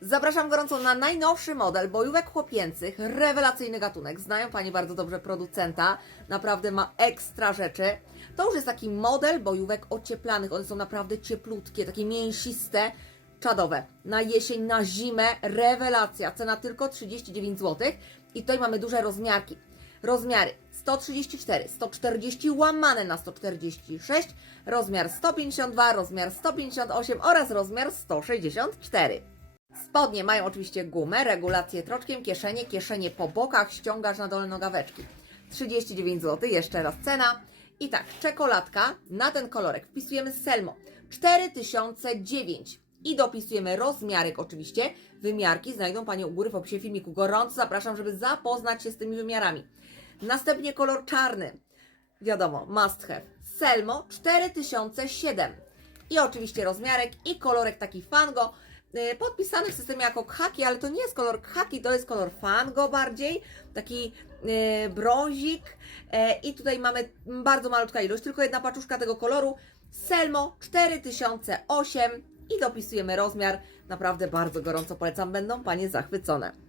Zapraszam gorąco na najnowszy model bojówek chłopięcych, rewelacyjny gatunek. Znają Panie bardzo dobrze producenta, naprawdę ma ekstra rzeczy. To już jest taki model bojówek ocieplanych, one są naprawdę cieplutkie, takie mięsiste, czadowe. Na jesień, na zimę, rewelacja, cena tylko 39 zł. I tutaj mamy duże rozmiarki. Rozmiary 134, 140 łamane na 146, rozmiar 152, rozmiar 158 oraz rozmiar 164. Spodnie mają oczywiście gumę, regulację troczkiem, kieszenie, kieszenie po bokach, ściągasz na dole nogaweczki. 39 zł, jeszcze raz cena. I tak, czekoladka na ten kolorek wpisujemy Selmo 4009 i dopisujemy rozmiarek oczywiście. Wymiarki znajdą Panie u góry w opisie filmiku. Gorąco zapraszam, żeby zapoznać się z tymi wymiarami. Następnie kolor czarny. Wiadomo, must have. Selmo 4007. I oczywiście rozmiarek i kolorek taki fango, podpisany w systemie jako khaki, ale to nie jest kolor khaki, to jest kolor fango bardziej, taki yy, brązik. Yy, I tutaj mamy bardzo malutka ilość, tylko jedna paczuszka tego koloru. Selmo 4008 i dopisujemy rozmiar. Naprawdę bardzo gorąco polecam, będą Panie zachwycone.